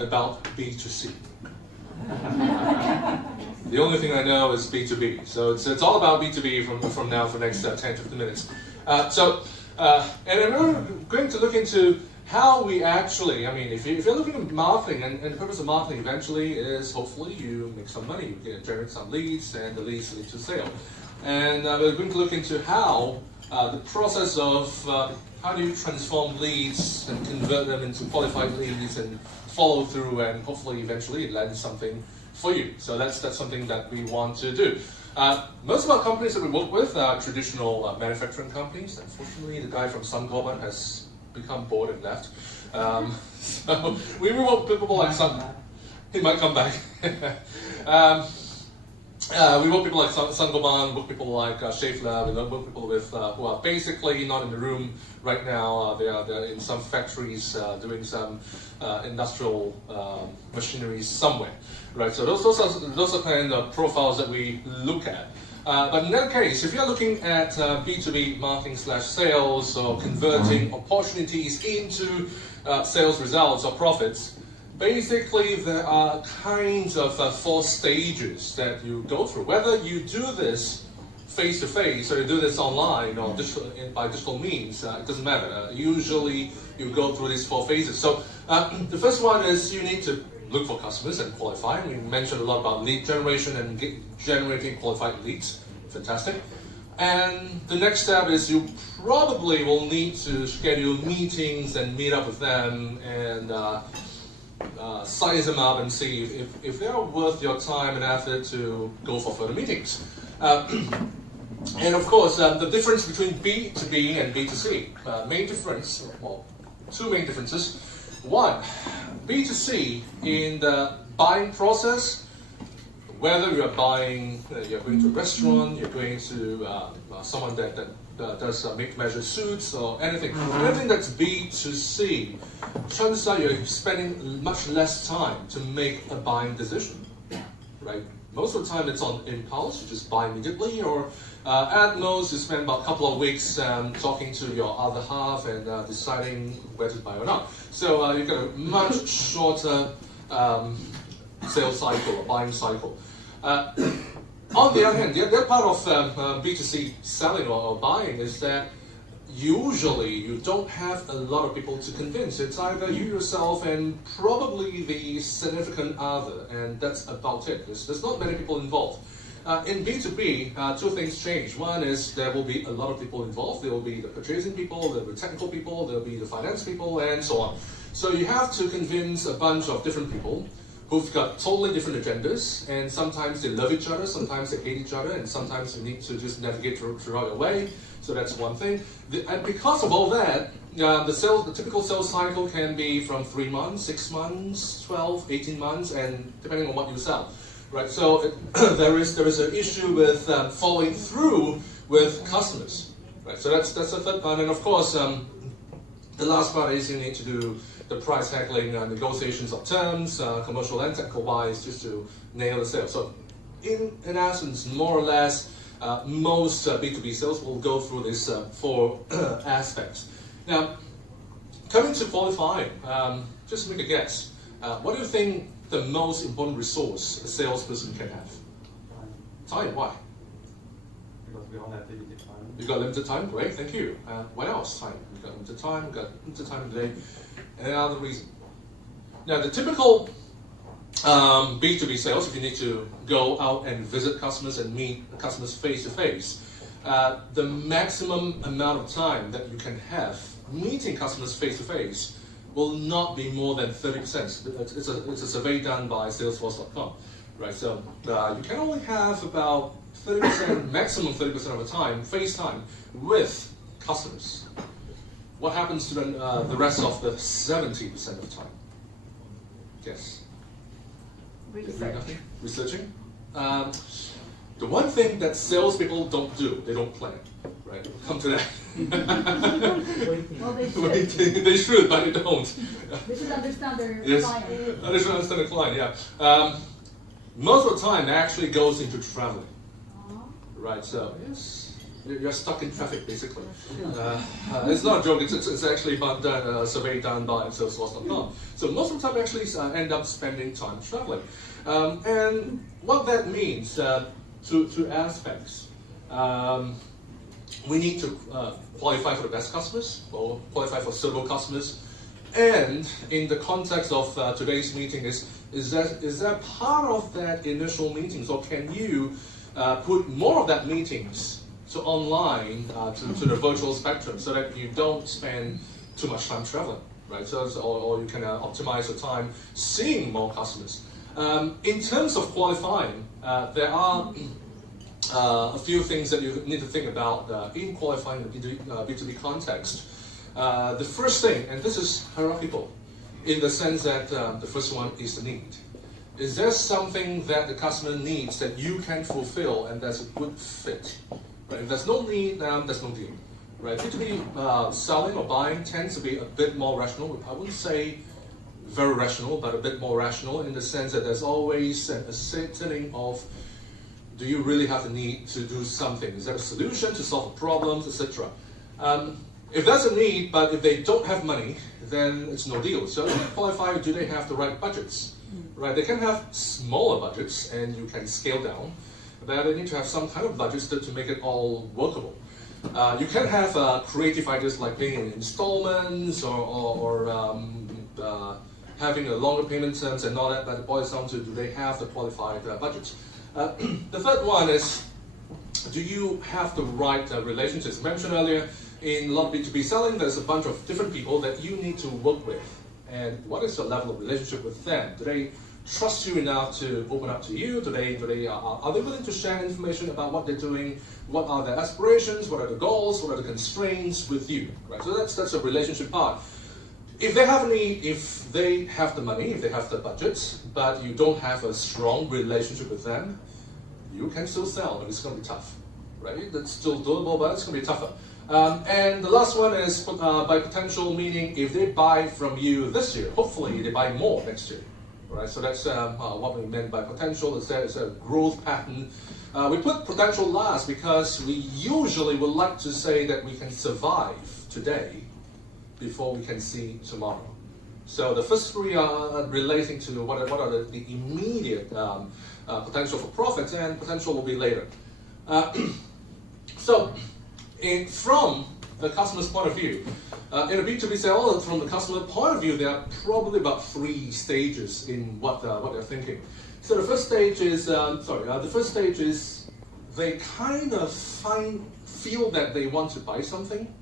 about B2C. The only thing I know is B2B. So it's all about B2B from now for the next 10, 15 minutes. And we're going to look into how we actually, if you're looking at marketing, and the purpose of marketing eventually is hopefully you make some money, you can generate some leads, and the leads lead to sale. And we're going to look into how the process of how do you transform leads and convert them into qualified leads and follow through, and hopefully eventually it lands something for you. So that's something that we want to do. Most of our companies that we work with are traditional manufacturing companies. Unfortunately, the guy from Sun has become bored and left. So we work with people like Sun. He might come back. We work with people like Sun Goban, work with people like Schaeffler. We work with people with who are basically not in the room right now. They're in some factories doing some industrial machinery somewhere, right? So those are kind of profiles that we look at. But in that case, if you're looking at B2B marketing / sales, or converting opportunities into sales results or profits, basically there are kinds of 4 stages that you go through. Whether you do this face-to-face or you do this online or by digital means, it doesn't matter. Usually you go through these 4 phases. So the first one is you need to look for customers and qualify. We mentioned a lot about lead generation and generating qualified leads. Fantastic. And the next step is you probably will need to schedule meetings and meet up with them and size them up and see if they're worth your time and effort to go for further meetings. And of course, the difference between B2B and B2C. Main difference, well, 2 main differences. One, B2C in the buying process, whether you're buying, you're going to a restaurant, you're going to someone that does make-to-measure suits or anything that's B2C, chances are you're spending much less time to make a buying decision, right? Most of the time it's on impulse, you just buy immediately, or at most you spend about a couple of weeks talking to your other half and deciding whether to buy or not. So you've got a much shorter sales cycle or buying cycle. On the other hand, the other part of B2C selling or buying is that usually you don't have a lot of people to convince. It's either you yourself and probably the significant other, and that's about it. There's not many people involved. In B2B, 2 things change. One is there will be a lot of people involved. There will be the purchasing people, there will be technical people, there will be the finance people, and so on. So you have to convince a bunch of different people who've got totally different agendas, and sometimes they love each other, sometimes they hate each other, and sometimes you need to just navigate throughout your way. So that's one thing. And because of all that, the typical sales cycle can be from 3 months, 6 months, 12, 18 months, and depending on what you sell, right? So there is an issue with following through with customers, right? So that's the third part, and of course, the last part is you need to do the price haggling, negotiations of terms, commercial and technical wise, just to nail the sale. So in essence, more or less, most B2B sales will go through these 4 aspects. Now, coming to qualifying, just make a guess. What do you think the most important resource a salesperson can have? Time. Why? Because we all have limited time. You got limited time? Great, thank you. What else? Time. You got limited time, you got limited time today. Any other reason? Now, the typical B2B sales, if you need to go out and visit customers and meet customers face to face, the maximum amount of time that you can have meeting customers face to face will not be more than 30%. It's a survey done by Salesforce.com, right? So you can only have about 30%, maximum 30% of the time, face time with customers. What happens to the rest of the 70% of the time? Guess. Researching. The one thing that salespeople don't do, they don't plan, right? We'll come to that. Well, they should. They should, but they don't. They should understand their Yes. client. They should understand the client, yeah. Most of the time, it actually goes into traveling, right? So, yes. you're stuck in traffic basically. It's not a joke. It's actually been done, a survey done by Salesforce.com. So most of the time, we actually end up spending time traveling, and what that means two aspects. We need to qualify for the best customers, or qualify for suitable customers. And in the context of today's meeting, is that part of that initial meetings, or can you put more of that meetings to online to the virtual spectrum, so that you don't spend too much time traveling, right? Or you can optimize your time seeing more customers. In terms of qualifying, there are a few things that you need to think about in qualifying the B2B context. The first thing, and this is hierarchical, in the sense that the first one is the need. Is there something that the customer needs that you can fulfill and that's a good fit? Right? If there's no need, there's no deal. Right? B2B selling or buying tends to be a bit more rational. I wouldn't say very rational, but a bit more rational in the sense that there's always a setting of, do you really have the need to do something? Is there a solution to solve problems, etc.? If there's a need, but if they don't have money, then it's no deal. So you qualify, do they have the right budgets? Right? They can have smaller budgets and you can scale down, but they need to have some kind of budgets to make it all workable. You can have creative ideas like paying in installments or having a longer payment terms and all that, but it boils down to, do they have the qualified budgets? The third one is, do you have the right relationships? I mentioned earlier, in a lot of B2B selling, there's a bunch of different people that you need to work with. And what is your level of relationship with them? Do they trust you enough to open up to you? Are they willing to share information about what they're doing? What are their aspirations? What are the goals? What are the constraints with you? Right. So that's a relationship part. If they have a need, if they have the money, if they have the budgets, but you don't have a strong relationship with them, you can still sell, but it's going to be tough. Right? That's still doable, but it's going to be tougher. And the last one is by potential, meaning if they buy from you this year, hopefully they buy more next year. Right? So that's what we meant by potential. It's a growth pattern. We put potential last because we usually would like to say that we can survive today before we can see tomorrow. So the first three are relating to what are the immediate potential for profits, and potential will be later. From the customer's point of view, in a B2B sale, from the customer point of view, there are probably about 3 stages in what they're thinking. So the first stage is they kind of feel that they want to buy something,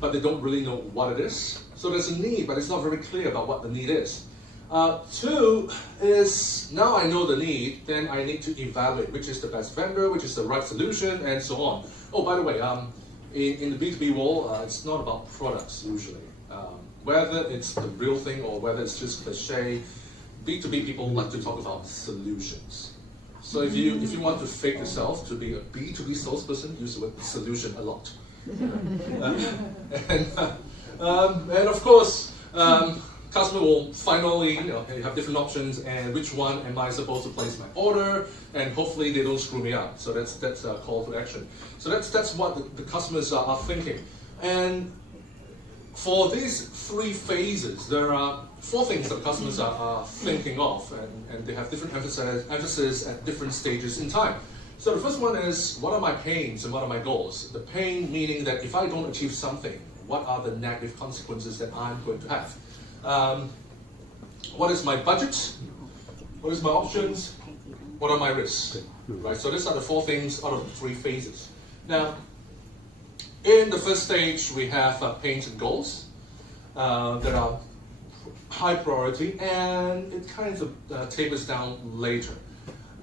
but they don't really know what it is. So there's a need, but it's not very clear about what the need is. 2 is, now I know the need, then I need to evaluate which is the best vendor, which is the right solution, and so on. Oh, by the way, in the B2B world, it's not about products usually. Whether it's the real thing or whether it's just cliche, B2B people like to talk about solutions. So if you want to fake yourself to be a B2B salesperson, use the word solution a lot. And of course, customer will finally, have different options, and which one am I supposed to place my order, and hopefully they don't screw me up. So that's a call to action. So that's what the customers are thinking. And for these 3 phases, there are 4 things that customers are thinking of, and they have different emphasis at different stages in time. So the first one is, what are my pains and what are my goals? The pain meaning that if I don't achieve something, what are the negative consequences that I'm going to have? What is my budget? What is my options? What are my risks? Right. So these are the 4 things out of the 3 phases. Now, in the first stage, we have pains and goals that are high priority, and it kind of tapers down later.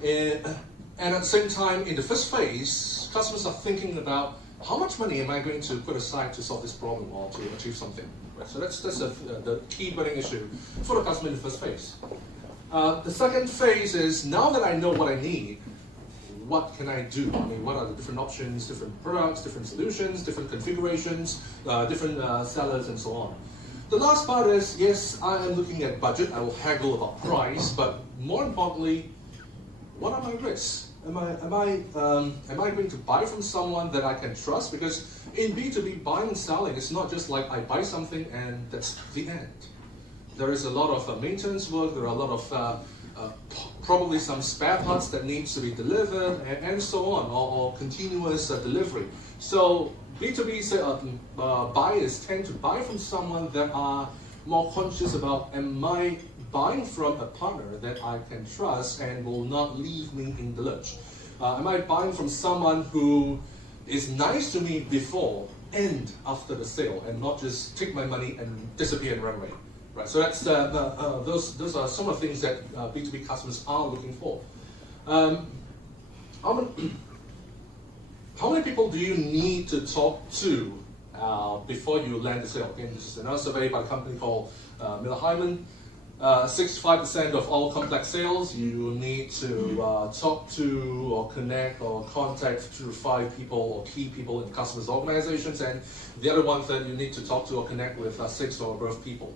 And at the same time, in the first phase, customers are thinking about how much money am I going to put aside to solve this problem or to achieve something. Right? So that's the key burning issue for the customer in the first phase. The second phase is, now that I know what I need, what can I do? I mean, what are the different options, different products, different solutions, different configurations, different sellers, and so on. The last part is, yes, I am looking at budget. I will haggle about price, but more importantly, what are my risks? Am I going to buy from someone that I can trust? Because in B2B buying and selling, it's not just like I buy something and that's the end. There is a lot of maintenance work, there are a lot of probably some spare parts that needs to be delivered and so on, or continuous delivery. So B2B buyers tend to buy from someone that are more conscious about, am I buying from a partner that I can trust and will not leave me in the lurch? Am I buying from someone who is nice to me before and after the sale, and not just take my money and disappear and run away? Right. So that's those are some of the things that B2B customers are looking for. How many people do you need to talk to before you land the sale? Again, this is another survey by a company called Miller Hyman. 65% of all complex sales, you need to talk to or connect or contact 2 to 5 people or key people in customers' organizations, and the other 1/3 you need to talk to or connect with 6 or above people.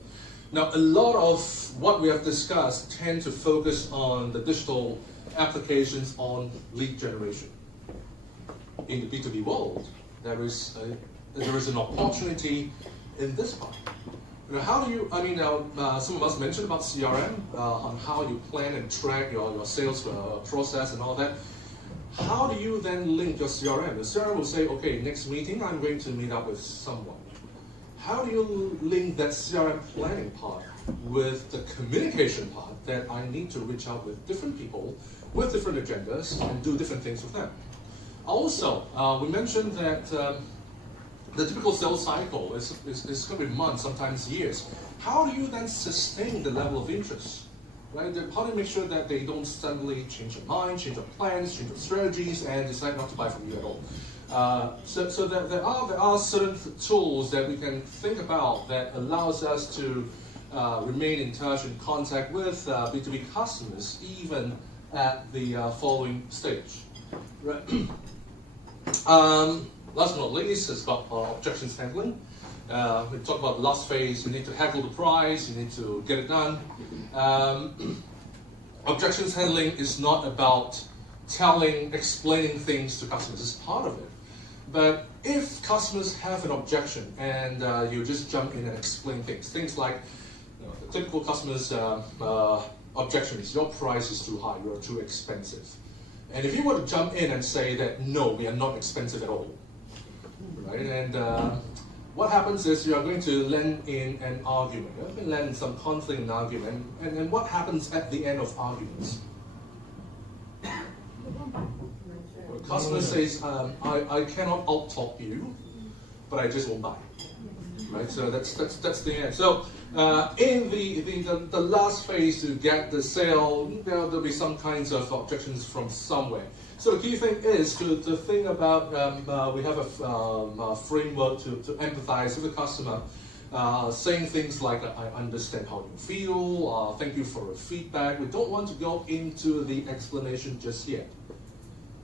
Now, a lot of what we have discussed tend to focus on the digital applications on lead generation. In the B2B world, there is an opportunity in this part. How do you, some of us mentioned about CRM, on how you plan and track your sales process and all that. How do you then link your CRM? The CRM will say, okay, next meeting, I'm going to meet up with someone. How do you link that CRM planning part with the communication part that I need to reach out with different people with different agendas and do different things with them? Also, we mentioned that the typical sales cycle is going to be months, sometimes years. How do you then sustain the level of interest? Right? How do you make sure that they don't suddenly change their mind, change their plans, change their strategies, and decide not to buy from you at all? So there are certain tools that we can think about that allows us to remain in touch and contact with B2B customers even at the following stage. Right. Last but not least, it's about objections handling. We talked about the last phase. You need to haggle the price. You need to get it done. Objections handling is not about explaining things to customers. It's part of it. But if customers have an objection and you just jump in and explain things like the typical customer's objection is your price is too high, you're too expensive. And if you were to jump in and say that no, we are not expensive at all, right? And what happens is you are going to land in an argument. You're going to land in some conflict and argument. And what happens at the end of arguments? The customer says, I cannot out-talk you, but I just won't buy. Right? So that's the end. So in the last phase to get the sale, there'll be some kinds of objections from somewhere. So the key thing is to think about, we have a framework to empathize with the customer, saying things like, I understand how you feel, thank you for your feedback. We don't want to go into the explanation just yet.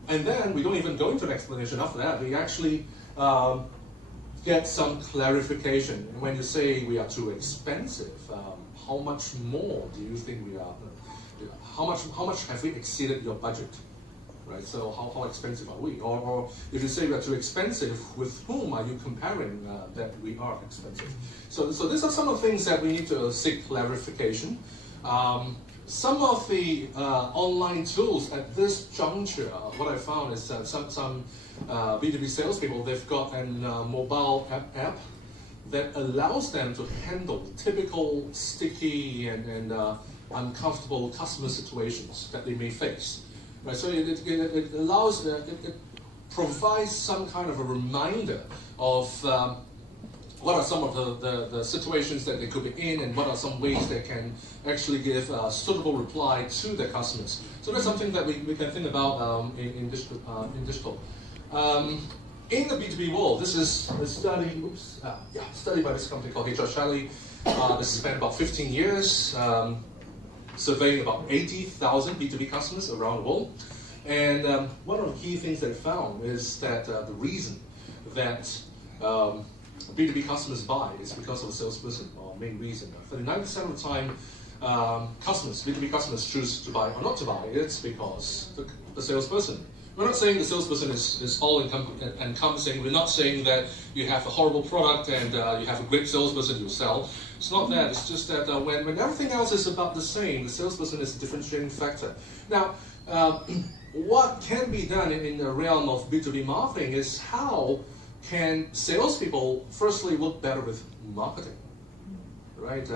And then we don't even go into an explanation after that. We actually get some clarification. When you say we are too expensive, how much more do you think we are? How much have we exceeded your budget? Right? So how expensive are we? Or if you say we are too expensive, with whom are you comparing that we are expensive? So these are some of the things that we need to seek clarification. Some of the online tools at this juncture, what I found is some B2B salespeople, they've got a mobile app that allows them to handle typical sticky and uncomfortable customer situations that they may face. Right, so it allows, it provides some kind of a reminder of what are some of the situations that they could be in, and what are some ways they can actually give a suitable reply to their customers. So that's something that we can think about in digital. In the B2B world, this is a study, study by this company called HR Shelley. This spent about 15 years. Surveying about 80,000 B2B customers around the world. And one of the key things they found is that the reason that B2B customers buy is because of a salesperson, or main reason. 39% of the time, B2B customers choose to buy or not to buy. It's because a salesperson. We're not saying the salesperson is all encompassing. We're not saying that you have a horrible product and you have a great salesperson you sell. It's not that. It's just that when everything else is about the same, the salesperson is a differentiating factor. Now, what can be done in the realm of B2B marketing is how can salespeople firstly work better with marketing, right?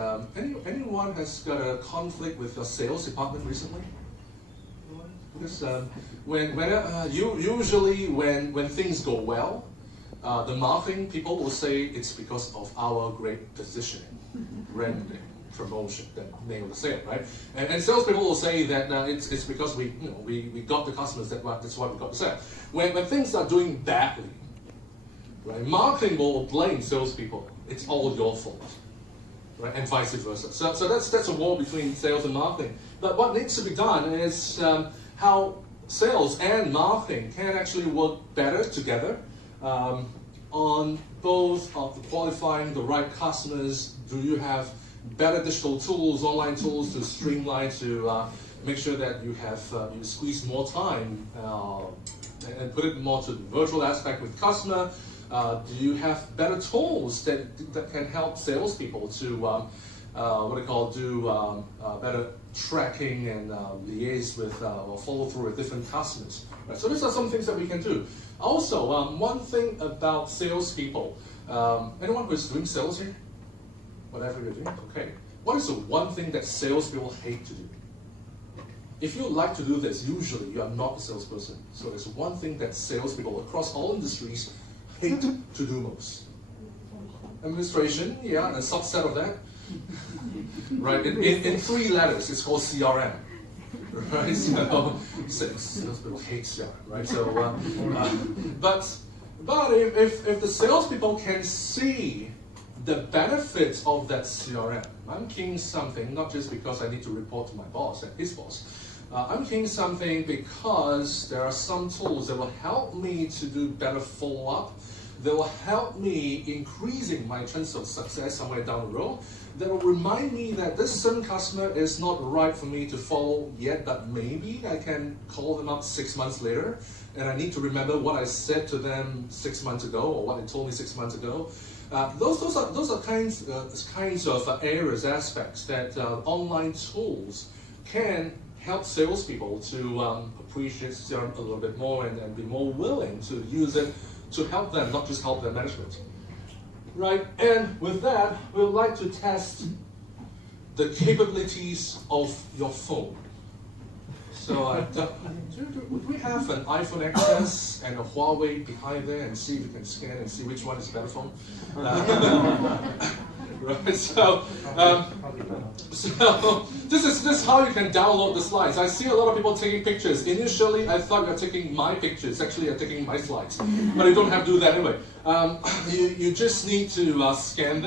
Anyone has got a conflict with your sales department recently? Because usually when things go well, the marketing people will say it's because of our great positioning, branding, promotion, that name of the sale, right? And salespeople will say that it's because we got the customers, that's why we got the sale. When things are doing badly, right, marketing will blame salespeople. It's all your fault, right? And vice versa. So that's a war between sales and marketing. But what needs to be done is how sales and marketing can actually work better together on both of qualifying the right customers. Do you have better digital tools, online tools to streamline, to make sure that you have you squeeze more time and put it more to the virtual aspect with customer? Do you have better tools that can help salespeople to do better tracking and liaise with or follow through with different customers? Right? So these are some things that we can do. Also, one thing about salespeople, anyone who's doing sales here? Whatever you're doing, okay. What is the one thing that salespeople hate to do? If you like to do this, usually you are not a salesperson. So there's one thing that salespeople across all industries hate to do most. Administration, yeah, and a subset of that. Right, in 3 letters, it's called CRM. Right, so salespeople hate CRM, right? So, but if the salespeople can see the benefits of that CRM, I'm keying something not just because I need to report to my boss and his boss. I'm keying something because there are some tools that will help me to do better follow-up. That will help me increasing my chance of success somewhere down the road. That will remind me that this certain customer is not right for me to follow yet, but maybe I can call them up 6 months later, and I need to remember what I said to them 6 months ago or what they told me 6 months ago. Those are kinds of areas, aspects that online tools can help salespeople to appreciate CRM a little bit more and be more willing to use it to help them, not just help their management. Right, and with that, we would like to test the capabilities of your phone. So, would we have an iPhone XS and a Huawei behind there and see if we can scan and see which one is a better phone? Right, so this is how you can download the slides. I see a lot of people taking pictures. Initially, I thought you're taking my pictures. Actually, you're taking my slides, but you don't have to do that anyway. You just need to scan them.